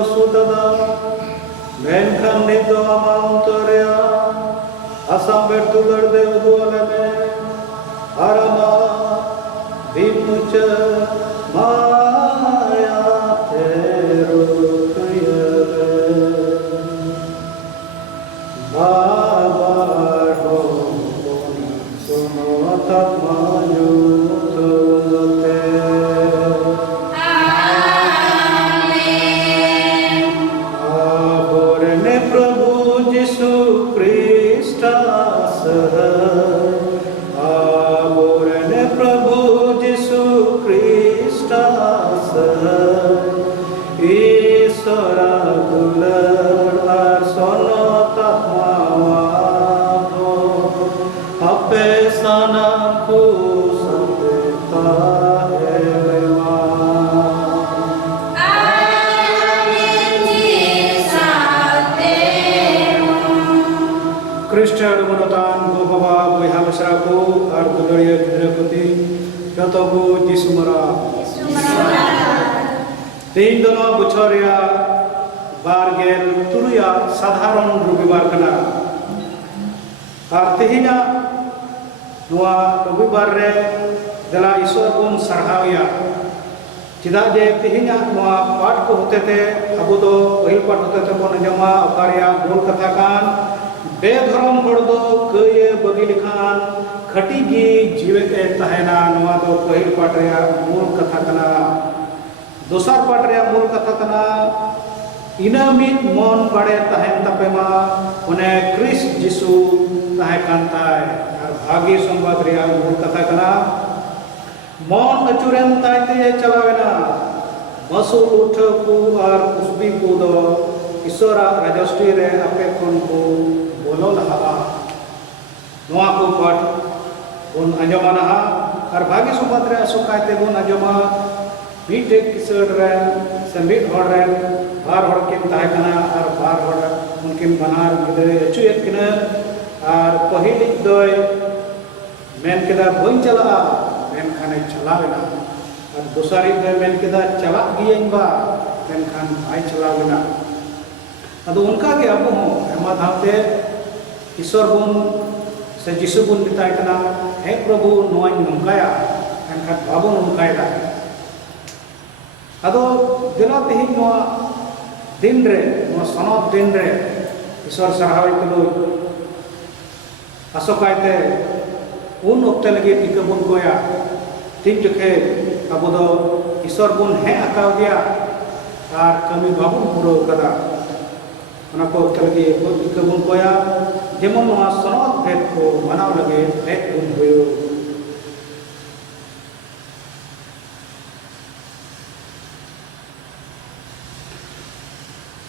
usudada menkan nito amantoria asam bertular devu alame arama vimucha maya teru kuyale babar ho sono tatmanyu tulate. आबोरने प्रभु यीशु ख्रीष्ट आबोरने प्रभु यीशु ख्रीष्ट ईश्वरा दुलर सोनो तत्मावानो अपे सना को संदेता है Krishna Monotan Baba Boyha Masraku ar Budaya Kidrapati Jotoku Jisumara Tin dono Buchoria Bargel Turuya Sadharon Rubibar Kana ar Tehina Noa Rubibar Re Dela Iswar Pun Sarhawiya Tidak je Tehina Noa Pat ko hotete Abu do Pahil Pat hotete Pon Jama Akarya Mul Kathakan बेधर्म हड़दो कये बगी लिखान खटीगी जीवे तहना नवा दो पहिल पाटरिया मूल कथा कना दोसर पाटरिया मूल कथा कना इना मित मन बड़े तहन तपेमा उन्हें क्रिस्ट जिसु तहे कांताय और भागी संवाद रिया मूल कथा कना मन अचुरन ताइते चलावेना मसूल उठकु और कुसबी को दो ईश्वरा राजस्वी रे अपे कोन को बोलो लहा नोआ को पाठ उन अंजमाना और भागी सुपत्रे असुकायते गुन अंजमा मीटे किसर रे समित हड़ रे बार हड़ के तायकना और बार हड़ उनकिन बनार गिदरे अचुयत किना और पहिली दोय मेन केदा बइन चला मेन खाने चलावेना और दोसारी दोय मेन केदा चला गियन बा मेन खान भाई चलावेना अदो उनका के अब हो एमा धाते ईश्वर बुन से जिसु बुन बिताय कना हे प्रभु नोय नंकाया एनखा बाबु नंकायदा अदो दिला तेहि नोआ दिन रे नोआ सनद दिन रे ईश्वर सरहावि कलो असोकायते उन ओक्ते लगे टिका बुन कोया तीन जखे अब दो ईश्वर बुन हे आकाव दिया आर कमी बाबु पुरो कदा ᱚᱱᱟ ᱠᱚ ᱛᱮᱞᱜᱮ ᱤᱠᱟᱹᱵᱚᱱ ᱠᱚᱭᱟ ᱡᱮᱢᱚᱱ ᱱᱚᱣᱟ ᱥᱚᱱᱚᱛ ᱵᱷᱮᱫ ᱠᱚ ᱢᱟᱱᱟᱣ ᱞᱟᱹᱜᱤᱫ ᱦᱮᱡ ᱵᱚᱱ ᱦᱩᱭᱩᱜ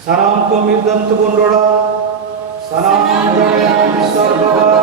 ᱥᱟᱱᱟᱢ ᱠᱚ ᱢᱤᱫ ᱫᱚᱢ ᱛᱮᱵᱚᱱ ᱨᱚᱲᱟ ᱥᱟᱱᱟᱢ ᱫᱟᱲᱮᱭᱟᱱ ᱤᱥᱥᱚᱨ ᱵᱟᱵᱟ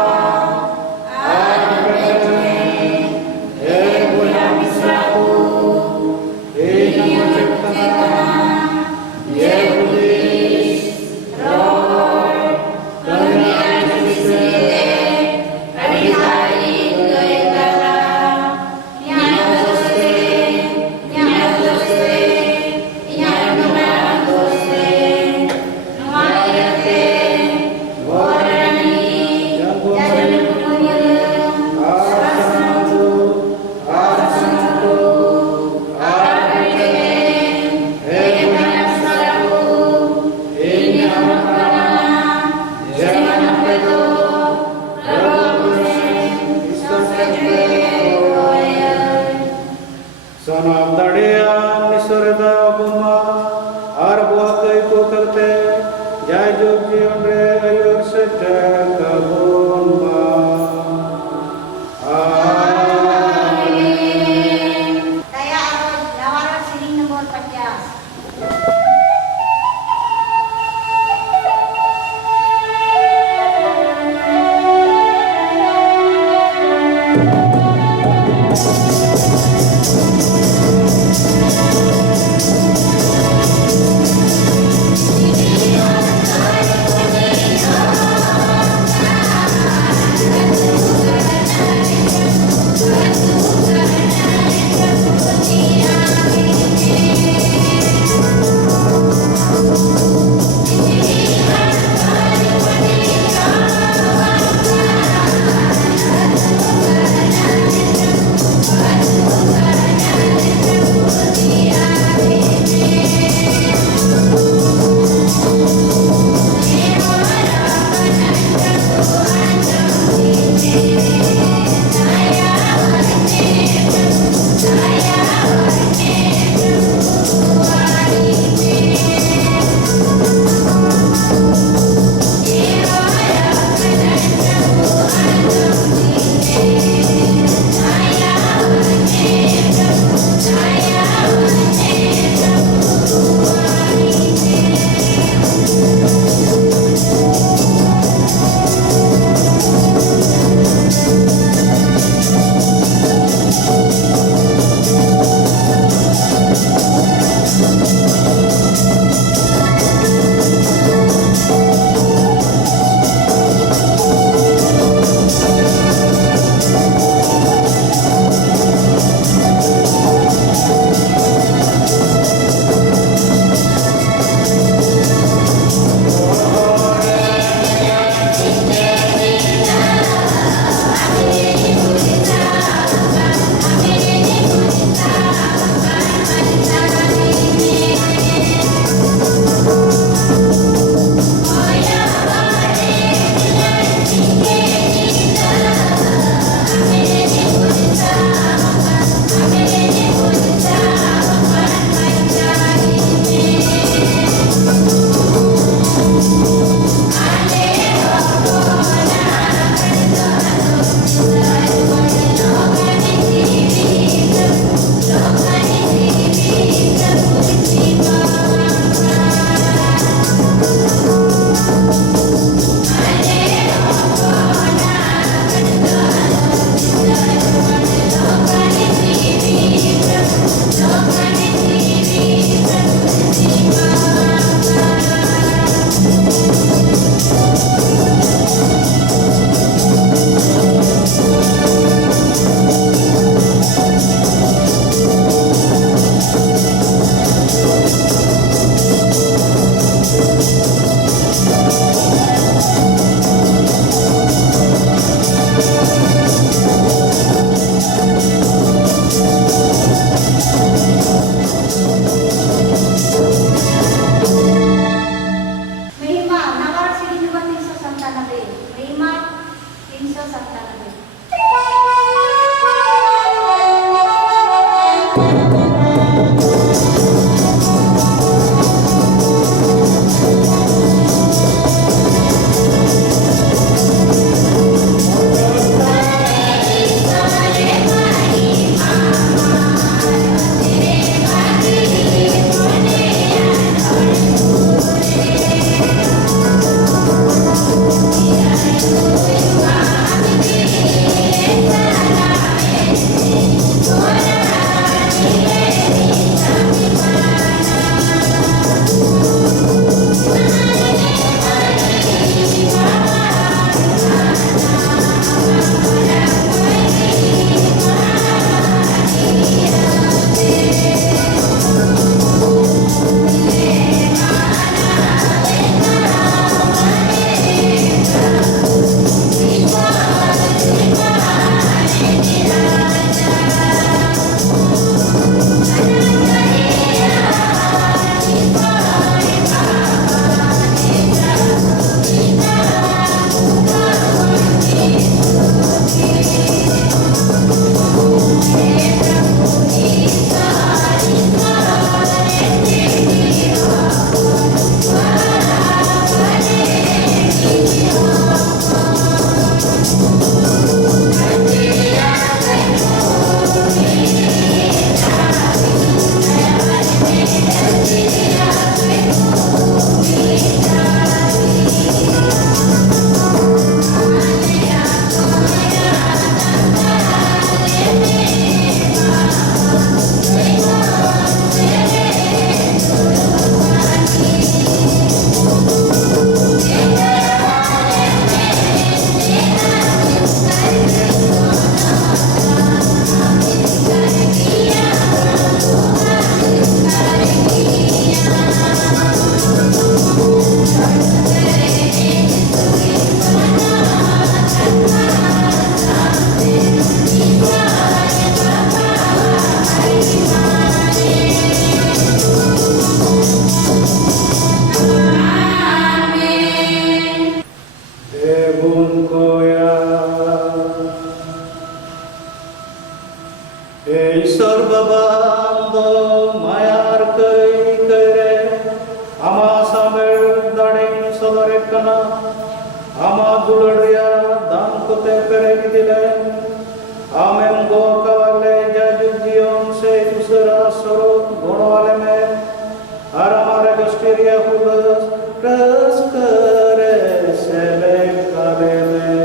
hulas raskare selek kaleme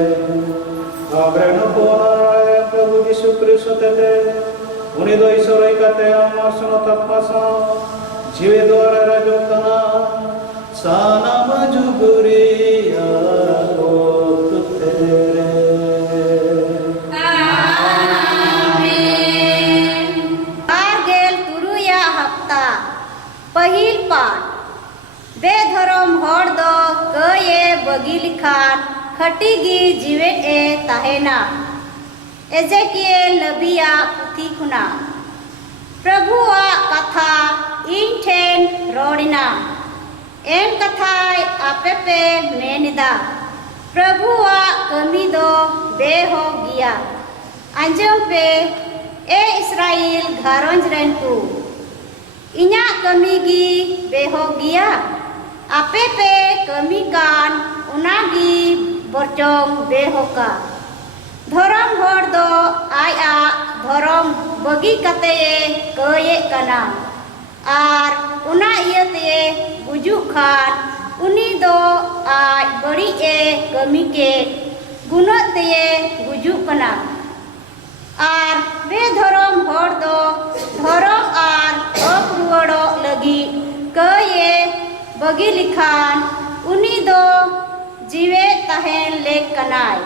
abreno ponare Prabhu Yishu Kristo tete uni do isorai kate amar sono tapasa jive dwara rajo kana sana majuburi ko tutere पहिल पाठ बेधरम हर दो कये बगी लिखान खटीगी जीवेट ए ताहेना एजेकिएल नबिया पुथी खुना प्रभुआ कथा इन ठेन रोडिना एन कथाय आपे पे मेनिदा प्रभुआ कमी दो बेहो गिया अंजम पे ए इस्राएल घारंज रेनकू इन्या कमी गी बेहो गिया आपे पे कमी कान उनागी बरचोंग बेहोका धरम हर दो आया धरम बगी कते कये कना आर उना इयते गुजु खान उनी दो आज बड़ी ए कमी के गुणते गुजु कना आर बेधरम हर दो धरम आर अपरुवड़ो लगी कये बगी लिखान उनी दो जीवे तहेन ले कनाय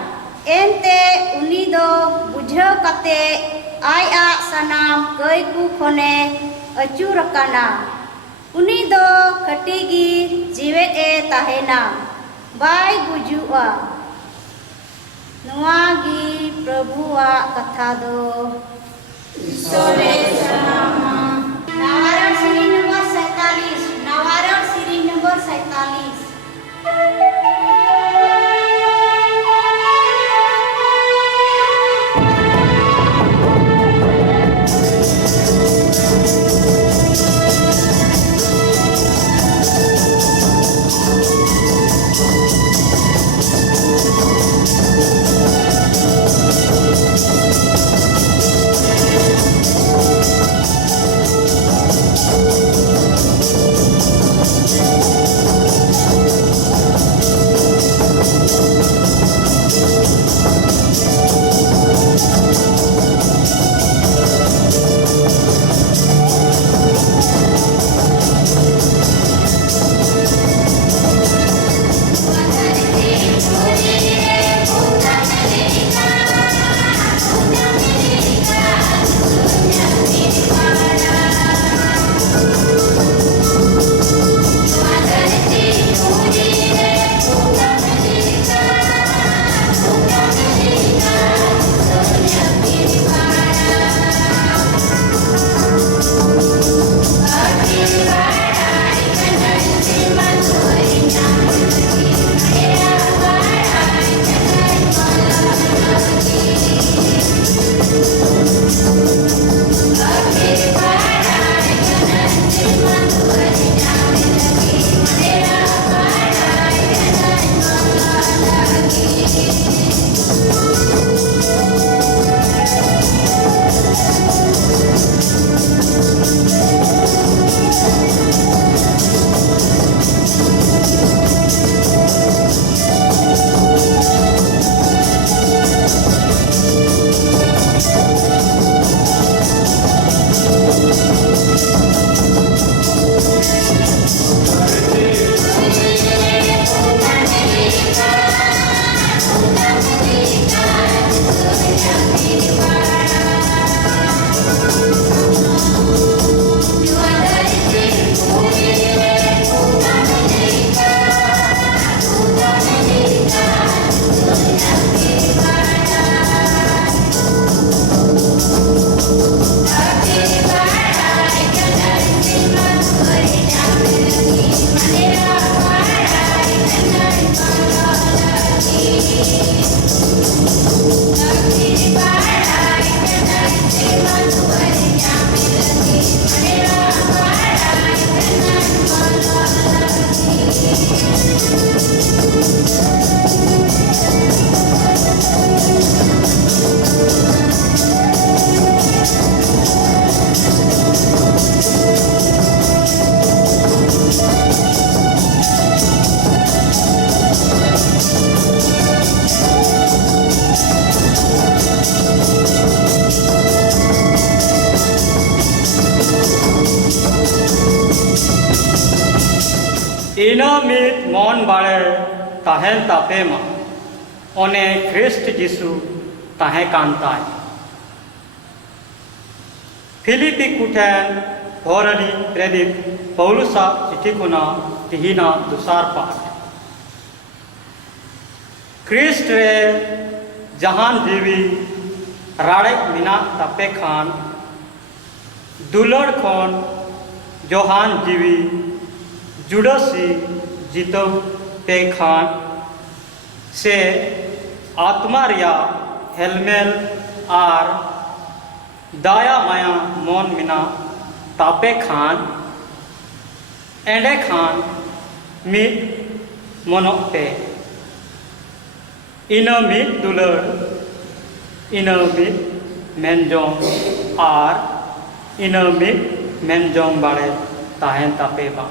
एनते उनी दो बुझो कते आया सनाम कई कु खोने अचूर कना उनी दो खटीगी जीवे ए तहेना बाय गुजुआ नुआगी प्रभुआ कथा दो नावारण सीरी नंबर 47 नावारण सीरी number 47 Thank you. ina mit mon bare tahen tapema one Christ Jisu tahe kantai Filipi kuten horari predit Paulusa chitikuna tihina dusar part Christ re jahan jiwi radek mina tape khan दुलड़ खन Johan जीवी जुड़सी जीतो पे खान से आत्मा रिया हेलमेल are दाया माया मन मिना तापे खान एंडे खान मिट मनोते इन मिट दुलड़ इन मिट मेनजों are ina mit menjong bare tahen tape ba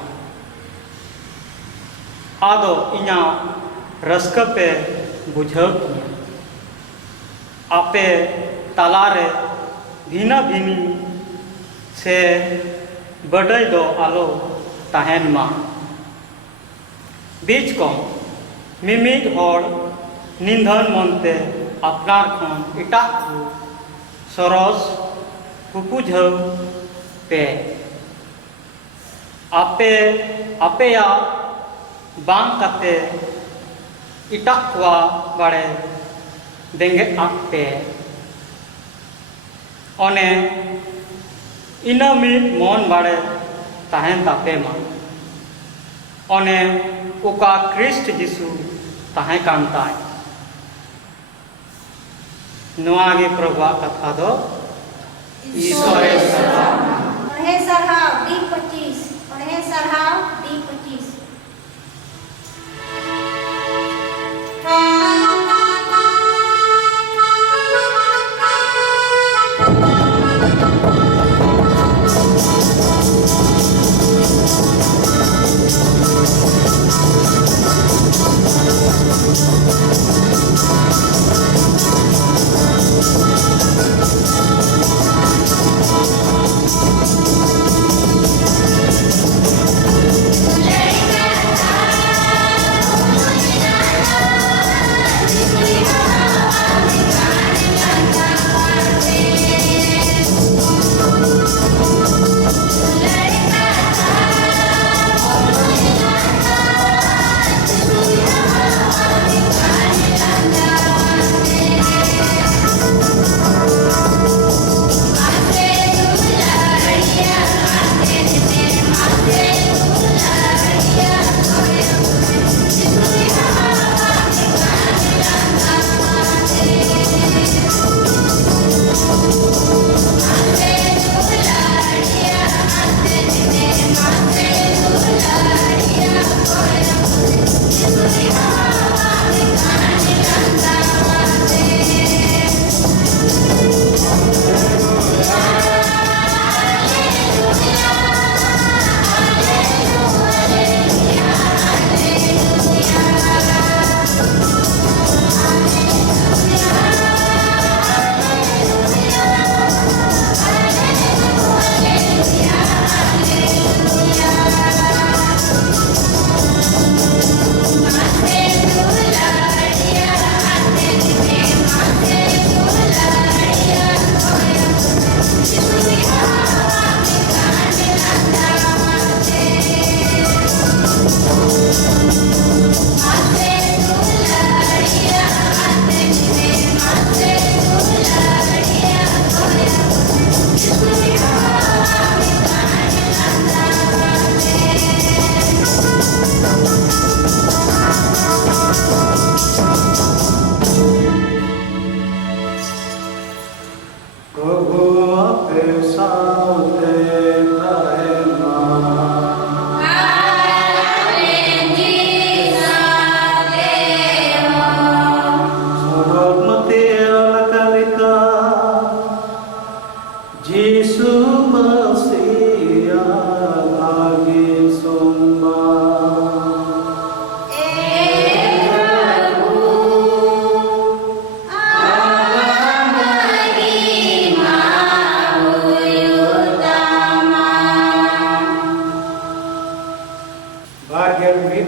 ado inya raska pe bujhau ape talare bhina bhini se badai do alo tahen ma बीच को मिमिद हर निंदन मनते अपनार खन इटा सरस कुपुझव पे आपे आपेया बांग कते इटाकवा बारे देंगे आपे ओने इनामी मन बारे ताहें तापे मा ओने उका क्रिस्ट जिसु ताहें कांताय नोआगे प्रभुआ कथा दो ईश्वरे पढ़े सरहाव D25 पढ़े सरहाव D25 Yeah.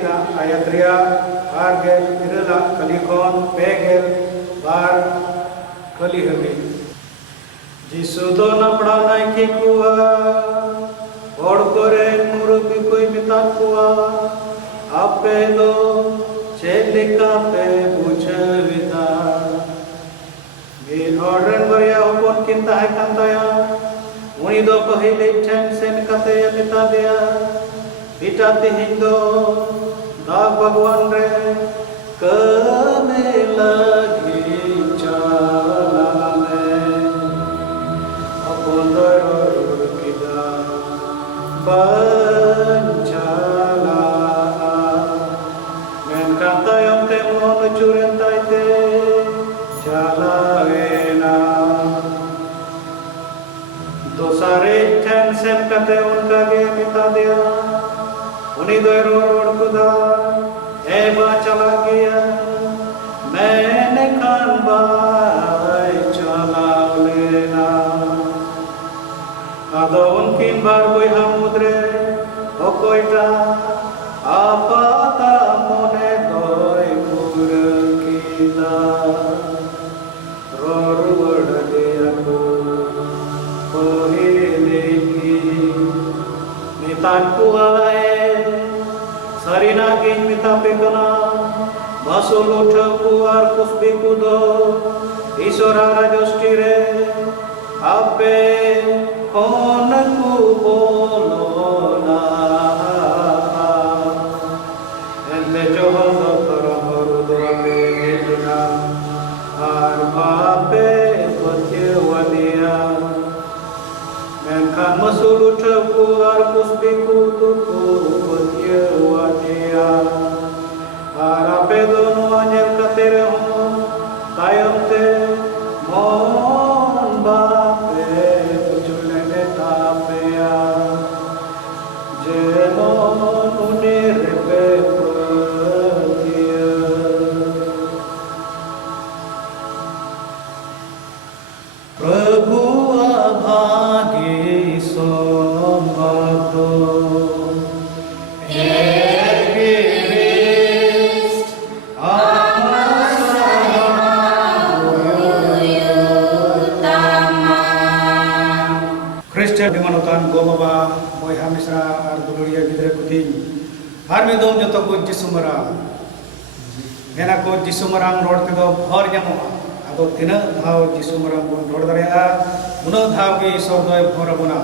ayat ria bargel irala kalikon pegel bar kali habi jisu do napda nai ki kuwa hor kore murubi koi mita kuwa ape do chelika pe buchvida min horen barya hopon kinta hai kantaya uni do pahile ten sen kate mita dia Pita tihindo dag Bhagwan re kame lagi chalane apon darur kita banchala men kata yang temon curen taite chalena dosare ten sen kate unka ge mita dia उन्हीं दोरों खुदा ए बाचला गया मैंने कान bye चला लेना आदो उनकी बार कोई हम उतरे हो कोई टा आपाता मोने कोई पूर कीला रोर वर्ड दिया को कोई लेकी नितान कुआए Sarina kin mita pekana masul uthaku ar kusbi kudo isora rajostire ape konku bolona ente johon dokara marudo ape hedina ar bape patyewadia menkan masul uthaku ar kusbi kudo Arape dono anjel katere ho tayam te mon bape chulene tapea je mon unire pe pratia Prabhu abhagi sombhato Dimanotan gomaba boy hamisra ar duluria gidre kuting har me dom joto ko jisumara mena ko jisumarang rod te do bhor jamo ado tina dhaw jisumarang bon rod daria uno dhaw ge isor doy bhor bona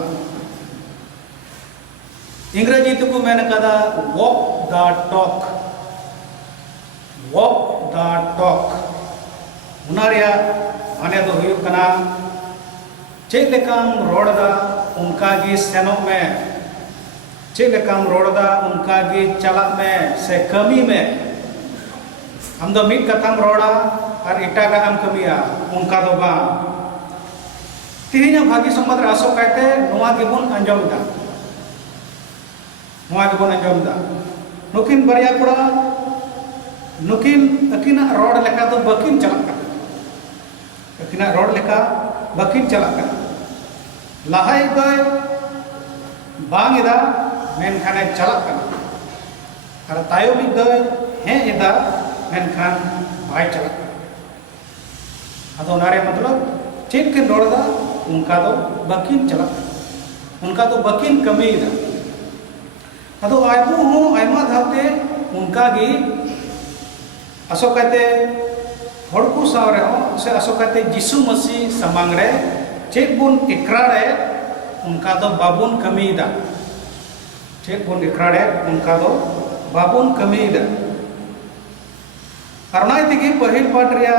इंग्रजी तो को मैंने कहा walk the talk उनारिया माने तो हुई कना check Lekam रोडदा उनका गी सेनो में चेक लेकाम रोडदा उनका गी चलक में से कमी में हम दो मिट कथम रोडा और इटा का हम कमिया उनका दो बा तिहिना भागी संबंध रासो कहते नुआ के बुन अंजम दा नुआ के बुन अंजम दा नुकिन बरिया कुड़ा नुकिन अकिना रोड लेका तो बकिन चलक अकिना रोड लेका बकिन चलक लाहाई गए बांग इदा मेन खाने चलक और तायो भी गए हैं इदा मेन खान भाई चलक अदो नारे मतलब चेक के रोडदा उनका तो बकिन चलक उनका तो बकिन कमी इदा अदो आयबू हो आयमा धाते उनका गी असो कहते हड़कू सावरे हो से असो कहते जिसु मसीह समांगरे चेक बुन इकरारे उनका तो बाबुन कमीदा चेक बुन इकरारे उनका तो बाबुन कमीदा करनाय तिगी पहिल पाठ रिया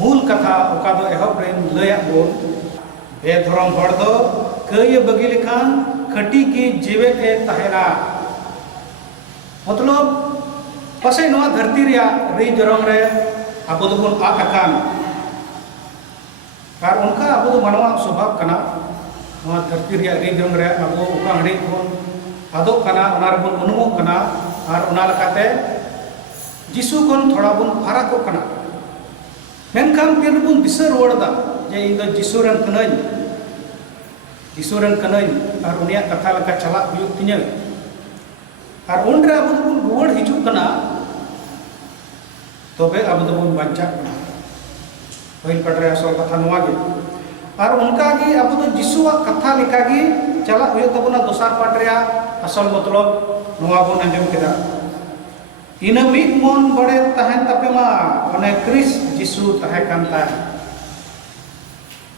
मूल कथा उका दो एहब रेन लया बोल बेधरम हड़ दो कय बगी लिखान खटी की जीवे के तहेना मतलब पसे नवा धरती रिया री जरम रे अब तो बुन आकान कार उनका अब तो मनवा स्वभाव कना नवा धरती रिया री जरम रे अब उका हड़ी बुन आदो कना उनार बुन उनुमो कना और उना लकाते जिसु कोन थोड़ा बुन फाराक को कना मेनखान फिर बुन दिस रोडदा जे इन दो जिसु रन कनई और उनिया कथा लका चला हुयुक तिnya और उनरे अब बन रुआड़ हिजू कना तबे अब बन बंचा कना पहिल पटरे असल कथा नवा गे और उनका गी अब तो जिसुआ कथा लेका गी चला हुए तबना दोसार पटरे असल मतलब नवा बन अंजम केदा इन मिक मन बड़े तहन तपेमा ओने क्रिस जिसु तहे कांता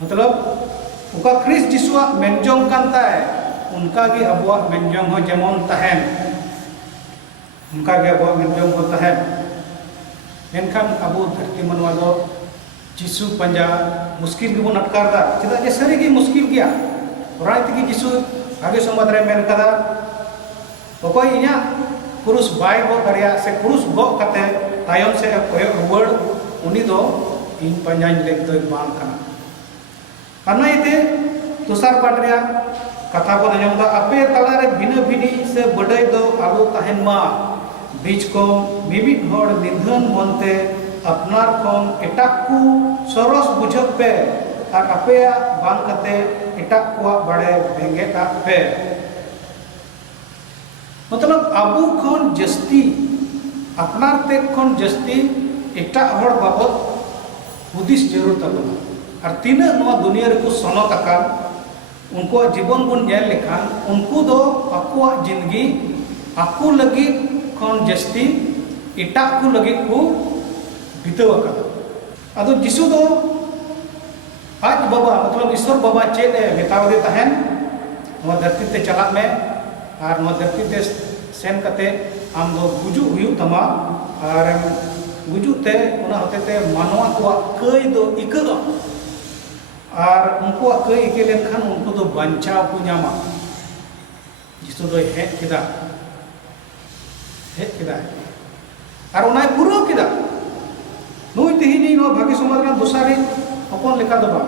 मतलब उका क्रिस जिसुआ मेनजोंग कांता है उनका गे अबुआ मेनजोंग हो जेमन तहन उनका गे अबुआ मेनजोंग हो तहन मेनखान अबु धरती मनवा दो जिसु पंजा मुश्किल गे बन अटकारदा चेदा जे सरी गे मुश्किल गया राय तगी जिसु आगे समाज रे मेन कदा ओकोय इया पुरुष बाय गो दरिया से पुरुष गो कते तायम से कोय रुवड़ उनी दो इन पंजाइन लेक दो बांग कना कना इते तुसार पाटरिया कथा को अंजम दा अपे तला रे भिना भिनी से बडई दो आलू तहन मा बीच को मिमिट हड़ निधन मनते अपनार कोन एटाक को सरस बुझत पे और अपे बांग कते एटाक को बड़े बेंगेटा पे मतलब अबू खन जस्ती अपनार ते खन जस्ती एटा हड़ बाबत हुदिस जरूर तबना और तीन नवा दुनिया रे को सनो तका उनको जीवन बन जेल लेखान उनको दो अकुआ जिंदगी आकु लगी खन जस्ती एटा को लगी को बिताव का अदो जिसु दो आज बाबा मतलब ईश्वर बाबा चेद मेताव दे तहन नवा धरती ते चला में और नवा धरती ते सेन कते आम दो गुजु हुयु तमा और गुजु ते उना होते ते मानवा को कई दो इकगा और उनको कई इके लेनखान उनको दो बंचाव को न्यामा जिसु दो हेट किदा और उना पूरा किदा नुई तिहिनी नो भागी समाज रे दोसारी अपन लेखा दबा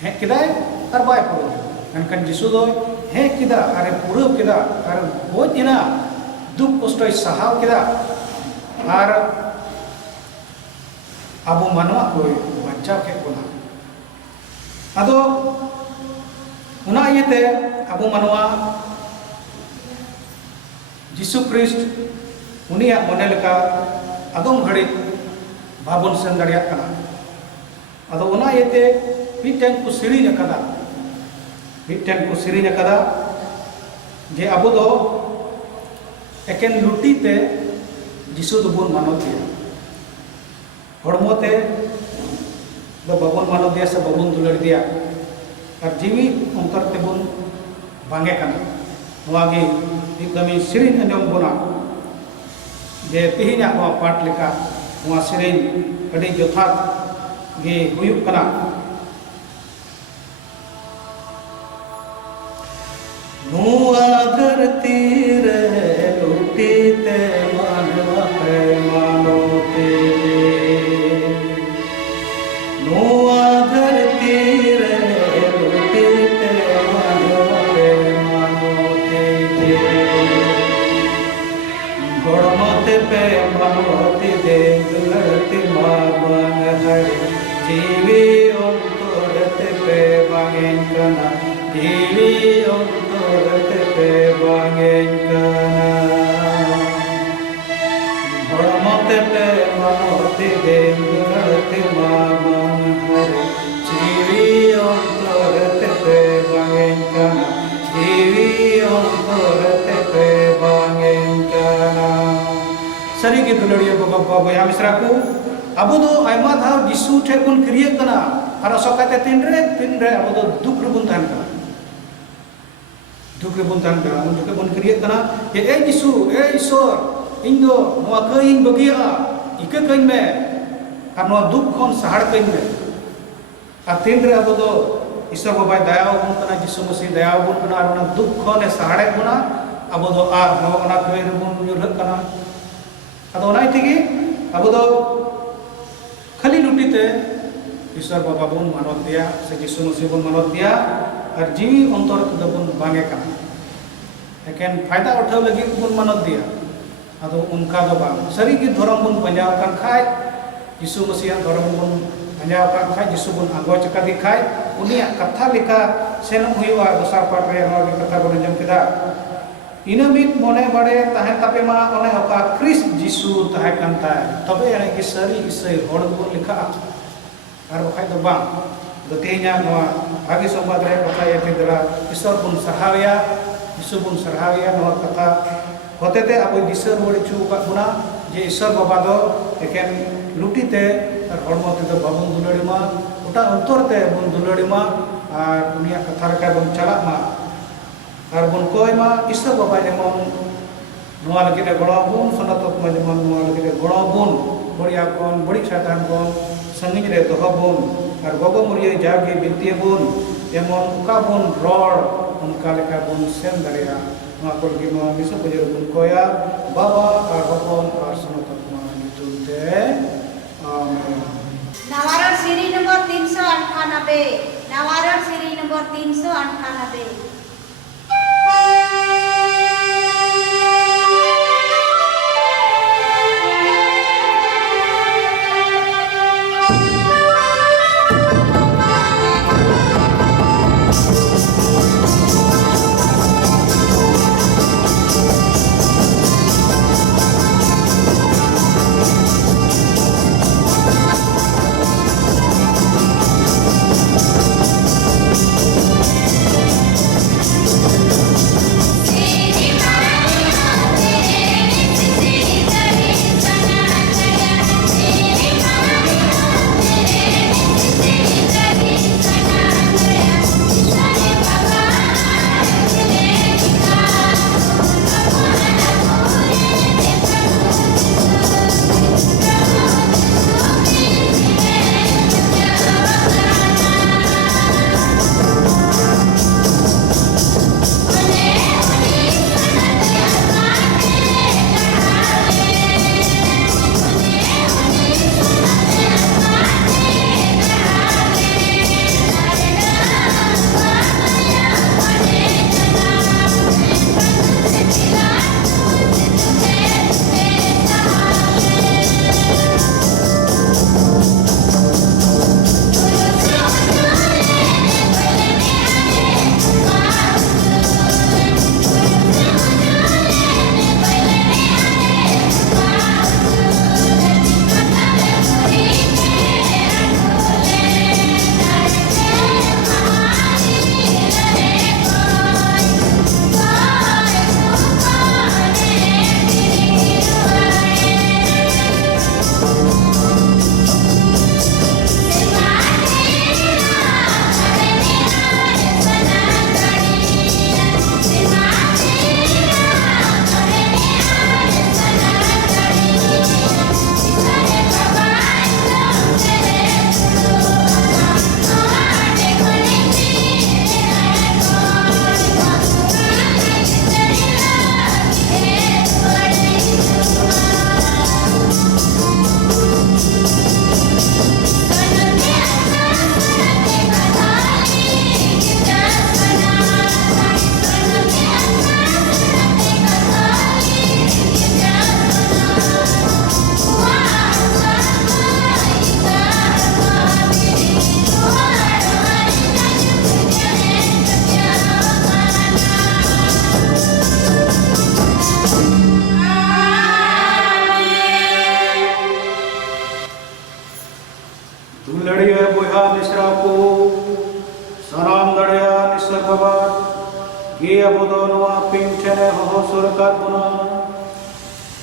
हेट किदा और बाय पूरा एनखान जिसु दो हे किदा अरे पूरा किदा अरे बहुत इना दुख कष्ट सहाव किदा और अबो मनवा को बच्चा के कोना अदो उना येते अबो मनवा जिसु क्रिस्ट उनिया मने लेका अदम घड़ी बाबन सेन दरिया कना अदो उना येते मिटन को सिरिन कदा मिटन को सिरिन कदा जे अबो दो एकेन लुटी ते जिसु दोबन मानव दिया हड़मोते दो बाबन मानव दिया से बाबन दुलड़ दिया और जीवी अंतर तेबन बांगे कना नवागे एकदम सिरिन अंजम बोना जे तिहिना को पाठ लेका नवा सिरिन अड़ी जोथात गे हुयुक कना नुआ धरती रे लुटी ते मानवा पे मानोते नुआ धरती रे लुटी ते मानवा पे मानोते गड़मते पे मानोते दे दुलड़ते मावन हरे जीवी अंतरते पे बांगेन कना जीवी अंतरते पे बांगेन कना गड़मते पे मानोते दे दुलड़ते मावन हरे जीवी अंतरते पे बांगेन कना जीवी अंतरते पे बांगेन कना सरी के दुलड़िया बाबा बया मिश्रा को अबो दो आयमा धाव जिसु ठे बन क्रिया कना और असकाते तीन रे अबो दो दुख रे बन थान कना दुख रे बन थान कना उन जके बन क्रिया कना ये ए जिसु ए ईश्वर इन दो नवा कइन बगिया इके कइन में और नवा दुख खन सहाड़ कइन में और तीन रे अबो दो ईश्वर बाबा दया बन कना जिसु मसीह दया बन कना और ना दुख खन सहाड़े बना अबो दो आ नवा कइन रे बन युरहत कना अदो नाइ तिगी अबो दो खाली लुटीते ईश्वर बाबा बन मानव दिया से जिसु मसीह बन मानव दिया और जीवी अंतर तो बन बांगे कना एकेन फायदा उठाव लगी बन मानव दिया अदो उनका दो बांग सरी की धर्म बन पंजाव कान खाय जिसु मसीह धर्म बन पंजाव कान खाय जिसु बन आगो चका दिखाय उनिया कथा लेका सेन हुईवा दोसार पाठ रे नवा कथा बन जम केदा ina mit mone bade tahen tape ma one oka Kris Jisu tahen kan tahe tobe ane ki sari isai hor bun likha ar bakai do bang do tehnya noa bagi sobat re kata ya kedra isor bun sarhawiya Jisu bun sarhawiya noa kata hotete apo disar wori chu ka guna je isor baba do eken luti te ar hormo te do babun dulari ma uta antor te bun dulari ma ar dunia kata ka bun chalak ma ar bun koi ma isor baba jemon noa lagi de golobun sonatot ma jemon noa lagi de golobun boriya kon bori satan kon sangin re doho bun ar gogo muriya jage binti bun jemon uka bun ror unka leka bun sen daria noa ko lagi ma bisu pujar bun koya baba ar hopon ar sonatot ma nyutul te amen. Nawaran siri nomor 398. Nawaran siri nomor 398.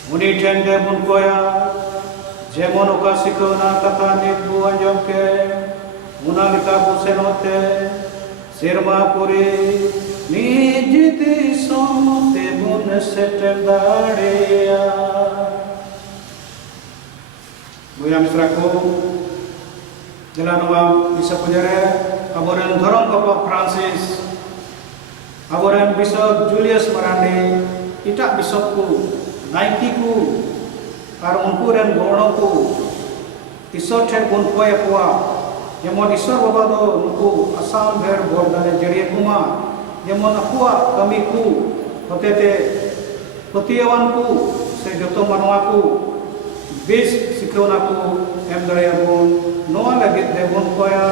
Uni tende bun koya jemon uka sikona kata nit bu anjom ke una lika bu senote sirma puri nijiti somote bun setel daria buya misraku jalan bisa pujare aboran dhorong Bapak Francis aboran Bishop Julius Marandi itak bishopku naiki-ku ar unku ren gono ku isor then bun koya kuwa jemon isor baba do nuku asam bher bordane jariye kuma jemon akuwa kami ku hotete patiyawan ku se joto manwa ku bes sikona ku em daya bun noa lagit de bun koya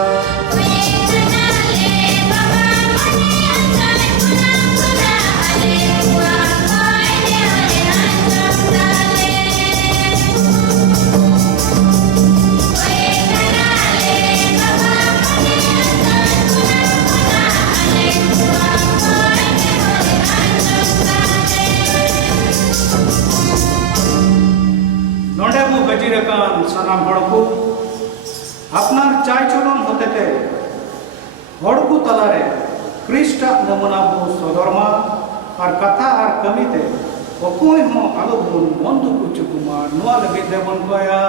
हाजिर सानाम हड़ को अपनार चाय चलन होते हड़ को तलारे ख्रीष्टा नमूना बो सदरमा और कथा और कमीते अकोय हो आलो बन बंधु कुचुकुमा नुआ लगे देवन कोया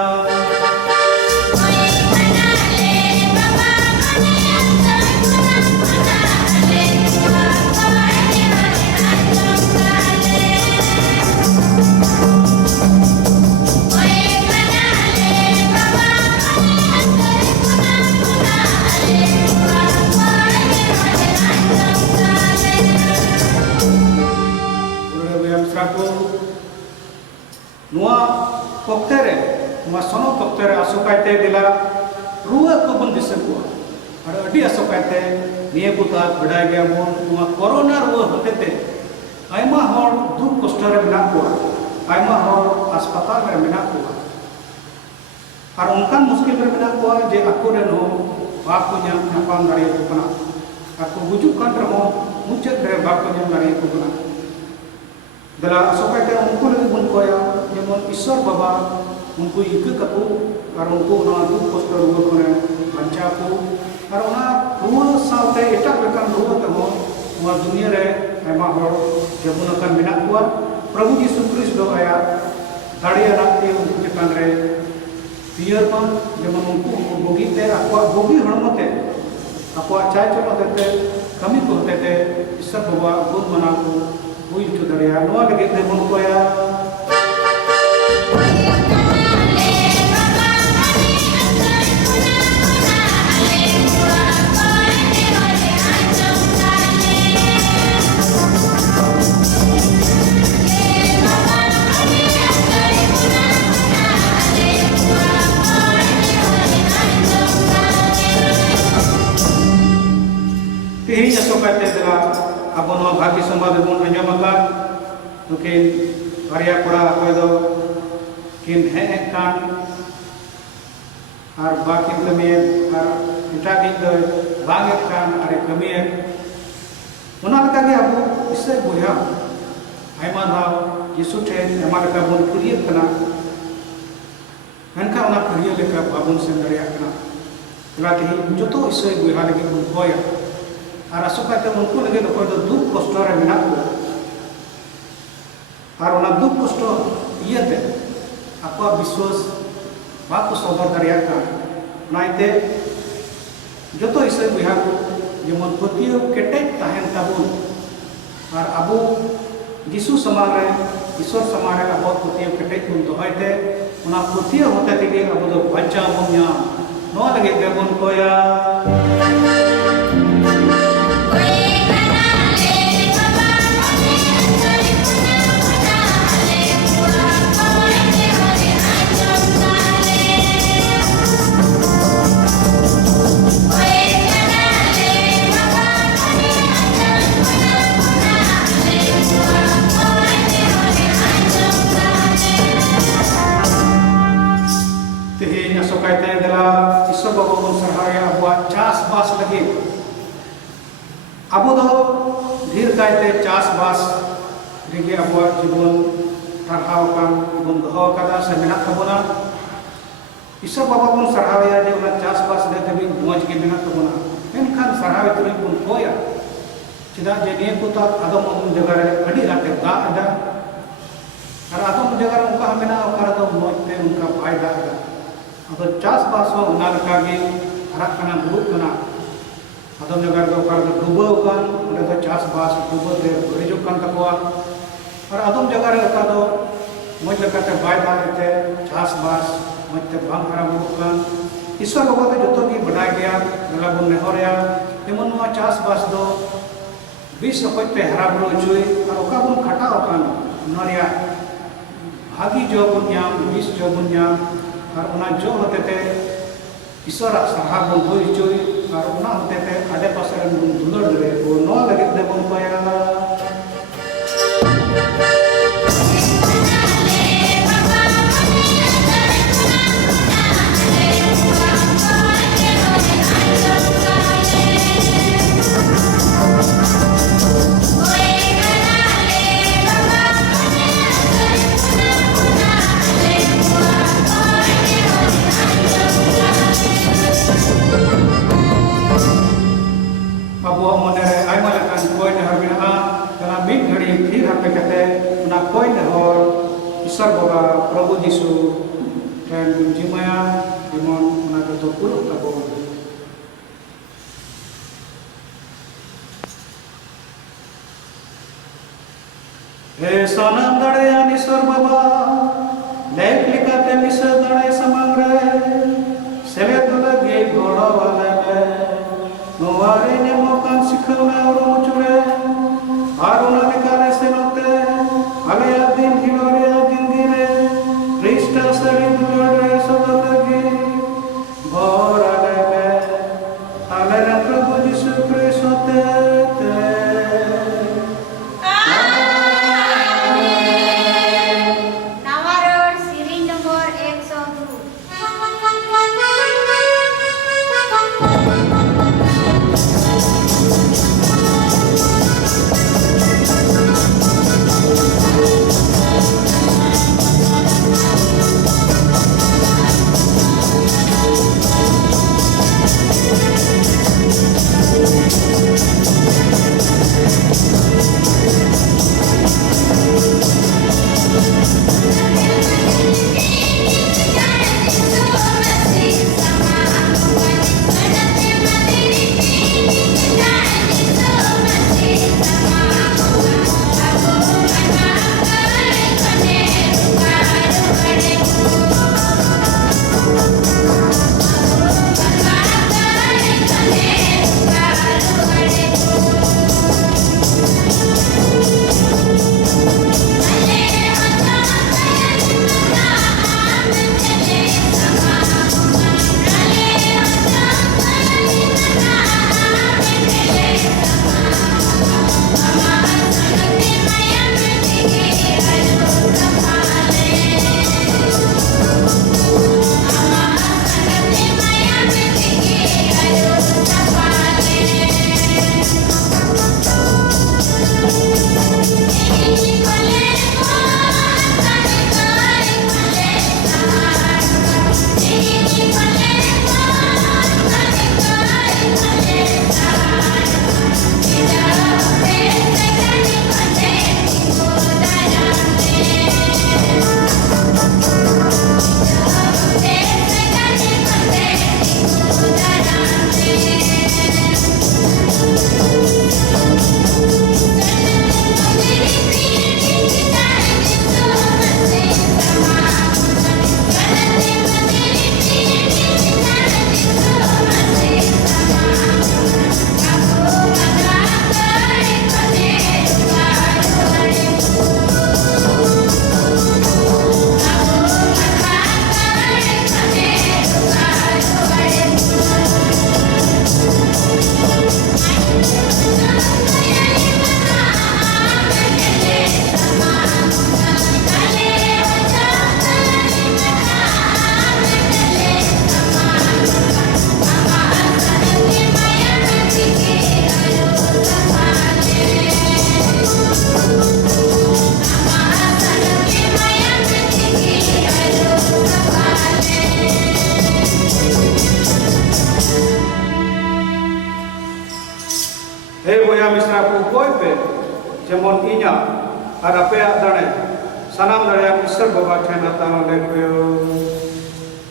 नुआ पक्तेरे नुआ सनो पक्तेरे आसोकायते दिला रुआ को बन दिसे को और अडी आसोकायते निये बुता बडाय गया बोन नुआ कोरोना रुआ होतेते आयमा हर दुख कष्ट रे मेना को आयमा हर अस्पताल रे मेना को और उनकान मुश्किल रे मेना को जे आको रे नो बाप को ᱧᱟᱢ नापाम दाड़े को बना आको गुजुक कान रहो मुचत रे बाप को ᱧᱟᱢ दाड़े को बना दला आसोकायते उनको लगे बन कोया जेमन ईश्वर बाबा उनको इके कपू और उनको ना दुख कष्ट रुआ को बंचा को और ना रुआ सावते एटा बेकान रुआ तमो नुआ दुनिया रे आयमा हर जेबुन अकन मेना को प्रभु यीशु ख्रिस्ट दो आया दाड़िया नाते उनको चेतान रे पियर मन जेमन उनको बोगीते आको बोगी हणमते आको चाय चलते कमी को होते ईश्वर बाबा गुण मना को हुई तो दरिया नुआ लगे थे मन कोया तेही असोकाते दला अब नुआ भाग्य संवाद बन अंजमका नुकिन बारिया कोड़ा अकोय दो किन हे कान और बाकी कमिए और इटागी दो बागे कान अरे कमिए उना लगा के अब इससे बुया आयमा धाव यीशु ठेन एमा लगा बन क्रिय कना हनका उना क्रिय लेका बाबुन से दरिया कना लाती जो तो इससे बुया लगे बन कोया और आसोकाते उनको लगे तो दुख कष्ट रे मेना को और उना दुख कष्ट इयते आपको विश्वास बाको सदर दरिया का नाइते जो तो इसे बुहा को जेमन पतियो केटे ताहेन ताबुन और अबो यीशु समान रे ईश्वर समान रे अबो पतियो केटे कुन दोहाइते उना पतियो होते तेगे अबो दो बच्चा मोन्या नो लगे बेबन कोया ईश्वर बाबा बन सरहाया अब चास बास लगे अब धीर कायते चास बास रेगे अब जीवन टाढ़ाव बन दो से मेना तबना ईश्वर बाबा बन सरहाया जे चास बास दे तभी मज के मेना तबना मेनखान सरहावे तुरी बन कोया चेदा जे निये को तो आदम आदम जगह रे अड़ी आटे दाग दा और आदम जगह रे उनका मेना ओकरा तो मजते उनका बाय दाग दा अब चास बास हो उना लका गे हराक कना दुरुक कना आदम जगह रे ओकरा तो डुबो कान उले तो चास बास डुबो दे बरिजो कान तकवा और आदम जगह रे ओका दो मज लकाते बाय दागते चास बास मजते बाम खराब कान ईश्वर बाबा तो जतो की बढ़ाई गया गला बन नेहरया जेमन नुआ चास बास दो 20 अकते हरा बुरो चुई और ओका बन खटा ओकान नरिया भागी जो बन ᱧᱟᱢ 20 जो बन ᱧᱟᱢ और उना जो होते थे ईश्वर सरहा बन हो चुई और उना होते थे आडे पास रे दुलड़ रे ओ नो लगे दे बन पाया प्रभु जीशु ठेन बुन जिमाया जेमन ओना जतो पुरुख ताबो हे सनम दड़े निसर बाबा लेख लिखाते मिसर दड़े समांग रे सेले लगे गोड़ा वाले में नोवारे ने मोकान सिखौना और मुचुरे आरुना निकाले से नोते अले दिन हिलोरे जिंदगी रे क्रिस्ट सरी दुलरे सब लगे भोर आले में आले रे प्रभु यीशु क्रिस्ट होते जेमन इnya ar apeak dane sanam dare Mr. Baba ठेन तानो लेखयो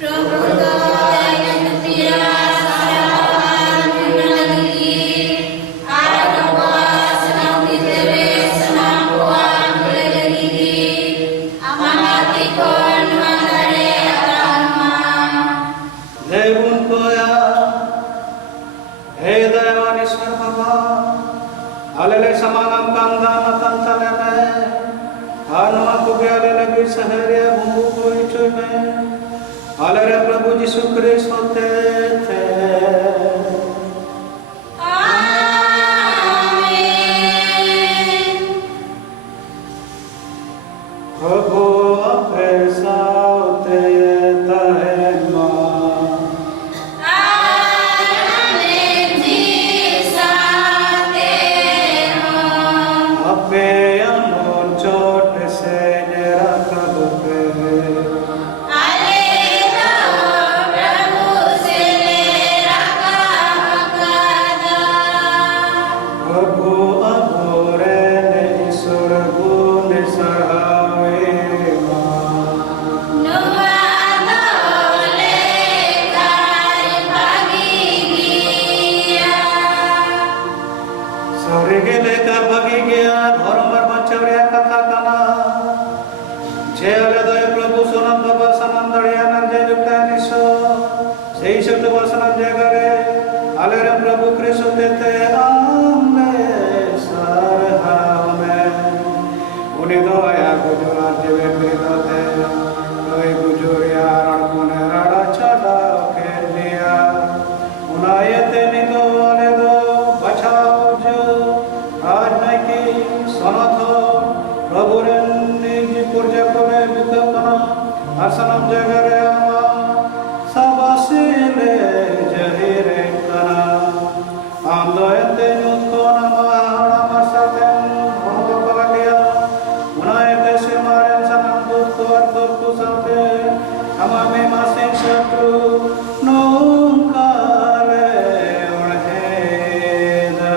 प्रभु दान पिया सारान नगरी आरवास नमितरे सनाम वाम लगी अमाति कोन मंदरे आत्मा लेउन कोया हे दयावानेश्वर बाबा आलेले समानम कांदा मतन चले में आनमा को गयाले लगे सहरे भूमु को इचोय में आलेरे प्रभु यीशु क्रिस्ट होते थे आमीन प्रभु अपने साथे तहे मां से जे आले दो प्रभु सोनम बाबा सनम दड़िया नरजे जुक्ता निसो सही शब्द वसनम जगरे आले रे प्रभु कृष्ण देते आमे सरहामे उन्हें दो आया गुजुरात जीवे प्रीतोते कोई गुजुरिया रणकुने राड़ा छाड़ा के लिया उनायते निदो आले दो बचाओ जो आज नहीं की सनथो प्रभु रे निजी पुरजा कोले बिकतना आसनम जगरे आमा सबसिले जहिरे कना आंदोयते नुतकोना महाना मरसातें भोगपगलिया उनायते सिमारें सनम दूत को अर्धो कुसते हमामे मासिं शत्रु नौकाले उड़हेदा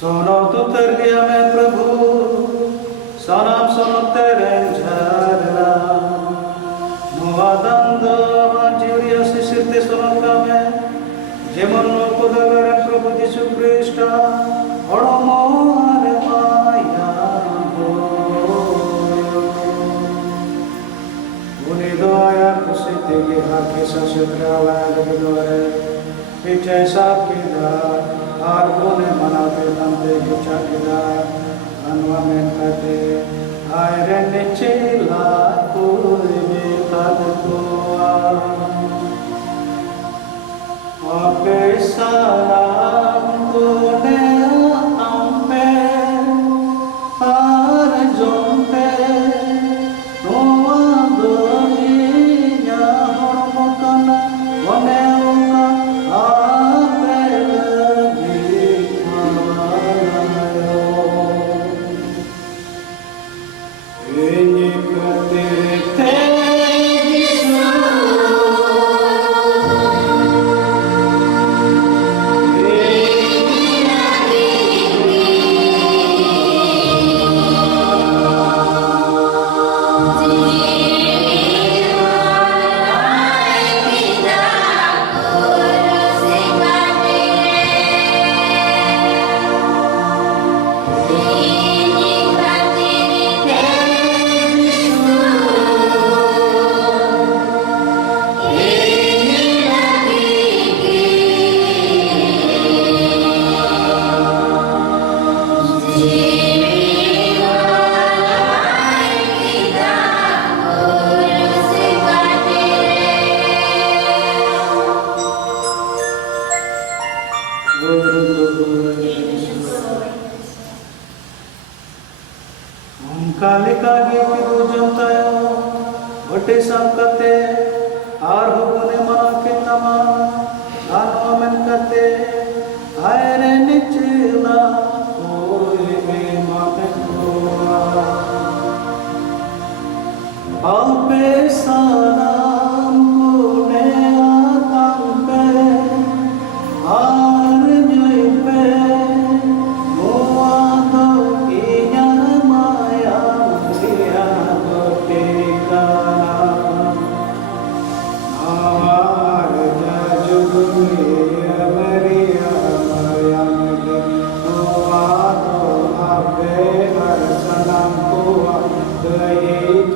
सोनो तो तर गया मैं प्रभु सनम सोनो तेरे झरना मुआदंद मांझिरिया सिसिरते सोनो का मैं जेमन नो कुदगर प्रभु यीशु ख्रीष्ट और मोर माया हो उन्हें दोया खुशी तेगे हाथी सशस्त्र आवाज बिदोरे पीछे साप की धार आर कोने मनाते नंदे गुचा किदा अनवा में कहते आयरे नीचे ला कोई भी तद को आपे सलाम कोने आंपे आर जोंपे नोआ दोनिया होमकना वने उका आपे Kali kagi kiru jontayo, bate samkate, ar hubune mana kitama, anu amen kate, aire nichila, koi mate koa. Alpe sanam kune atampe, ar nyoipe, moado inya maya mulia gotika. Ar jajuguni amaria mayamde, moado ape ar sanam koa gaik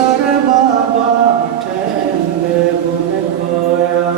ईश्वर बाबा ठेले बुन खोया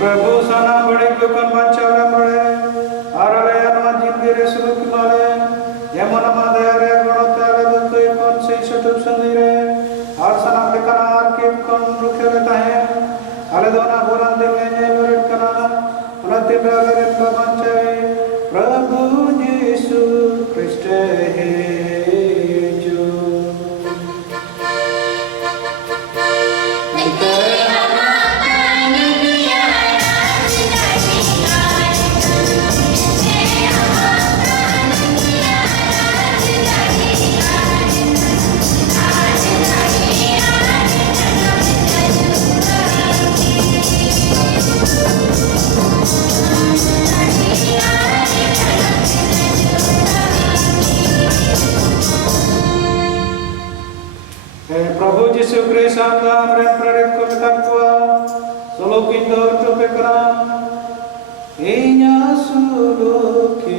प्रभु साना बड़े दुकान बचाले बड़े आरले अनवा जिंदगी रे सुलुक माले Yemen मादे रे गणते रे दुखई कोन से सटुप संदिरे आर सना लेकना आर के कोन रुखेले ताहे आले दोना बोरान दे ले लोरेट कना अनते बेले रे बचाए प्रभु यीशु ख्रिस्ट हे जो प्रभु यीशु ख्रिस्ट हमरे प्रेरित को मिताकुआ सलोकिन दो टोपेकरा इन्या सुलुकी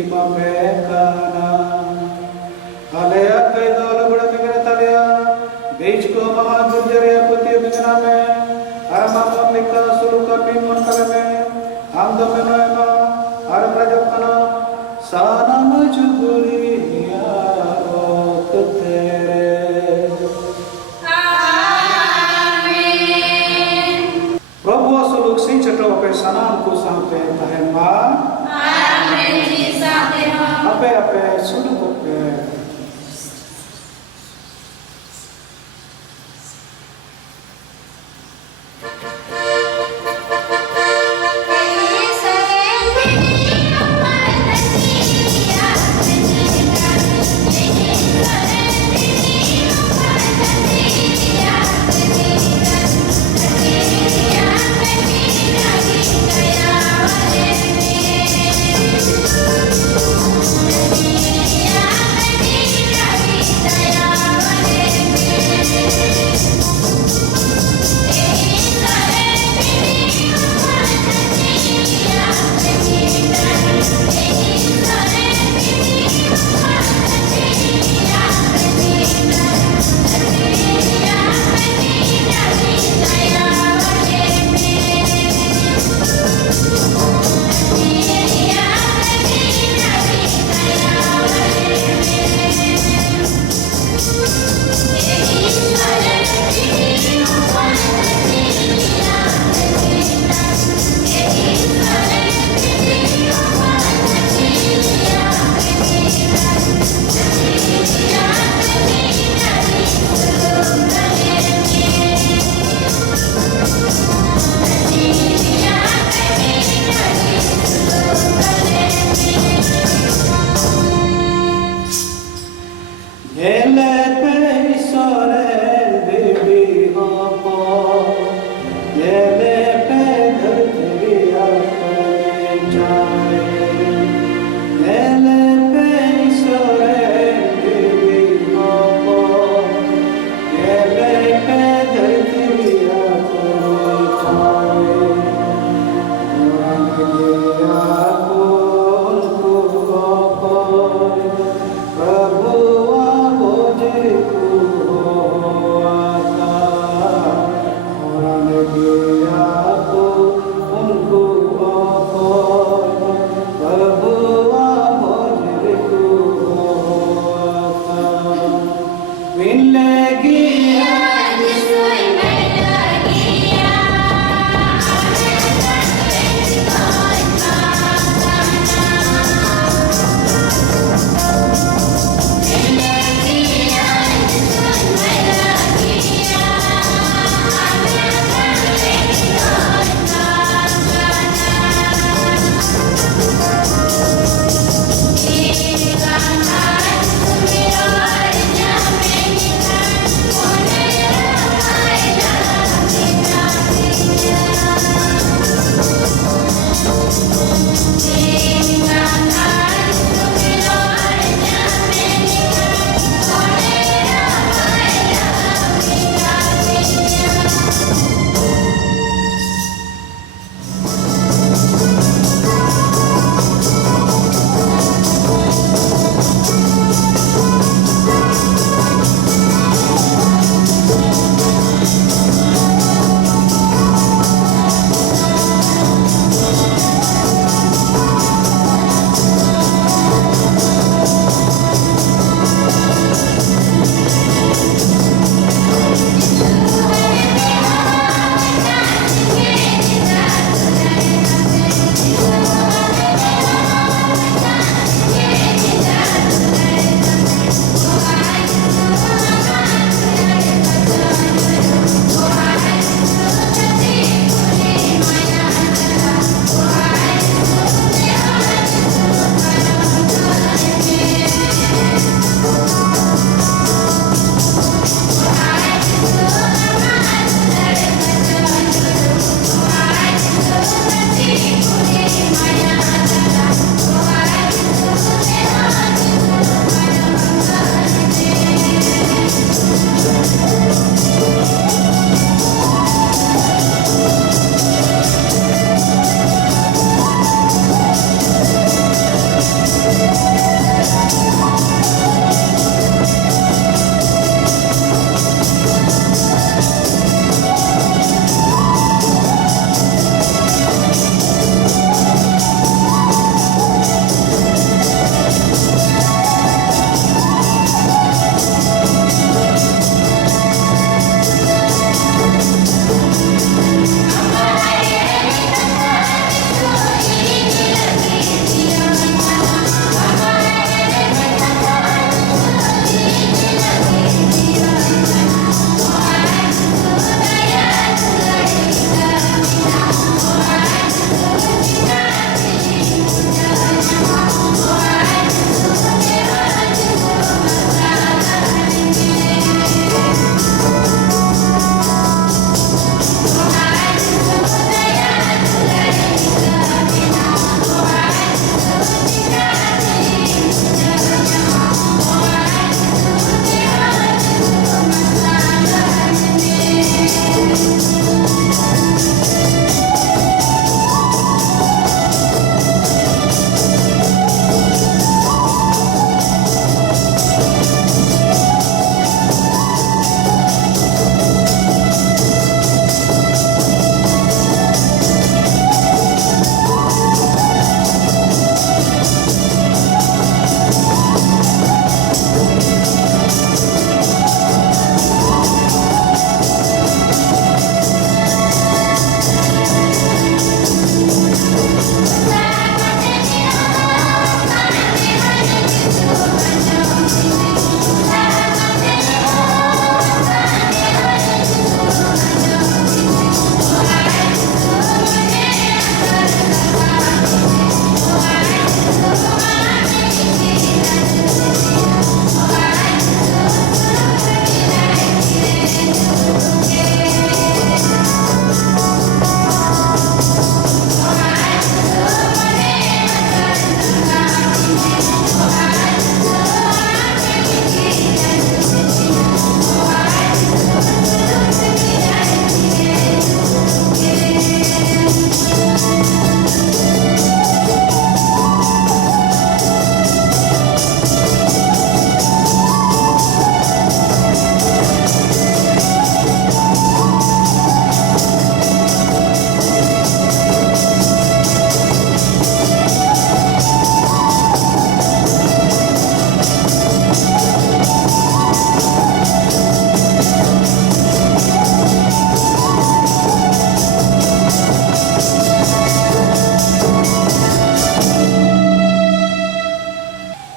इमामेकाना आलेया कई दो लबड़ा बिगड़ तलिया बीच को मामा गुजरिया पति बिगना में अरमा मलिका सुलुका बिन मन करे में हम दो में नोएमा अर प्रजोकना साना मजुगुरी प्रभु असुलुक सिंचटो साथे तहन मा आपे आपे सुदु को पे Yeah.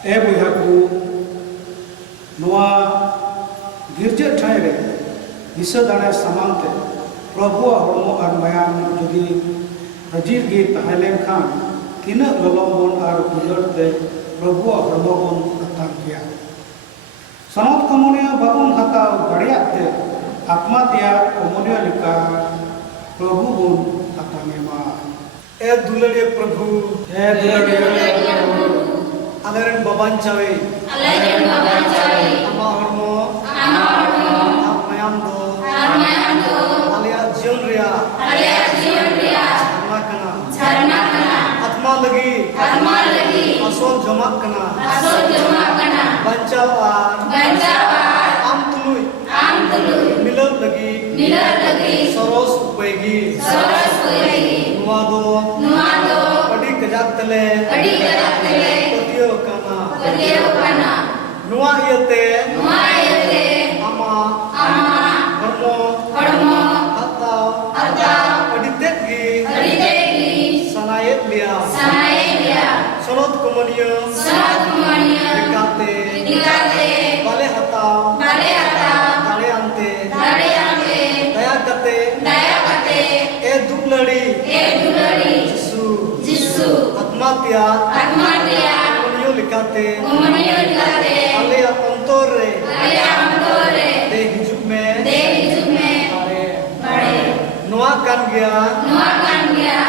ए बुहा को नवा गिरजा ठाई रे दिशा दाने समानते प्रभु हड़मो और मायाम जुदी हजीर गे तहलेन खान तीना ललमबन और बुलरते प्रभु हड़मो बन अताम किया सनत कमनिया बाबन हताव दाड़ियाते आत्मा दिया कमनिया लिका प्रभु बन अतामेमा ए दुलड़िया प्रभु अलेरन बाबान चावे अमा हड़मो मायाम दो आलिया जीवन रिया झरना कना आत्मा लगी असोल जमा कना बंचाव आम तुलुई मिलत लगी सरोस उपयोगी नुआ दो अड़ी कजाक तले पतियो कना नुआ इयते अमा हड़मो हताव अड़ी तेगी सनायत लिया सनत कमनियो दिखाते बाले हताव दाड़े अंते दया कते ए दुलड़ी जिसु आत्मा त्याग कमनियो लिखाते आले अंतोर रे दे हिजुक में नुआ कान गया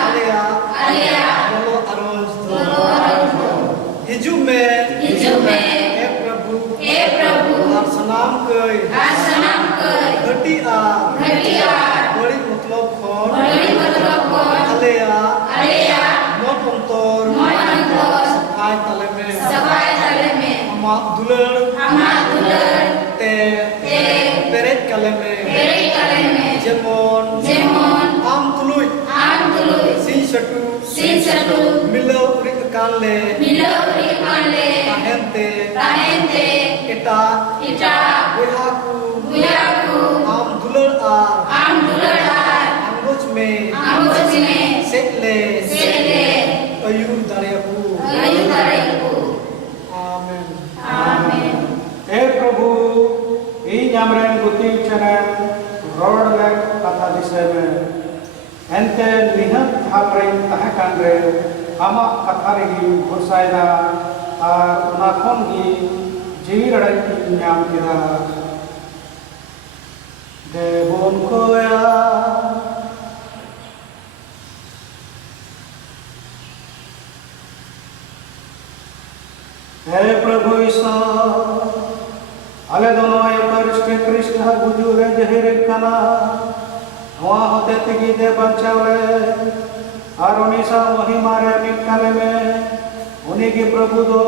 आलिया बोलो अरोज दो हिजुक में ए प्रभु और सनाम कई घटी आ बड़ी मतलब खोन आलिया मोट अंतोर सफाई तले में अमा दुलड़ ते पेरेट कले में जेमोन आम तुलुई सिन शटू मिलो उरिक कानले ताहेंते इटा बुहाकू आम दुलड़ अंगोच में सेटले अयूर दारियाकू आमेन ए प्रभु ई नामरेन गुती चनन रोड ले कथा दिसे में एंते निहत हापरेन तहे कान रे आमा कथा रे गी भरसायदा आर उना कोन गी जीवी रड़न की नाम किदा देवन कोया हे प्रभु ईश्वर आले दोनों यूकरिस्टिक क्रिस्ट गुजु रे जहिर कना नवा होते तिगी दे बचावले और उनिसा महिमा रे मिकाले में उन्हीं के प्रभु दो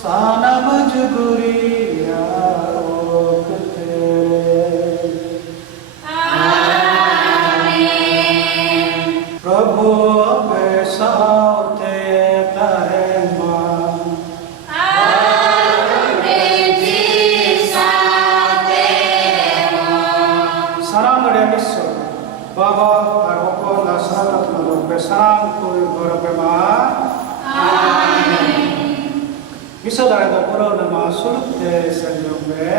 साना मजबूरिया ओकते प्रभु बेसाते ताहे बाबा और होको लसरत मरो पे सलाम कोई गोरो पे मा आमीन विशदारे दो पुरो नमा सुलते संयोग में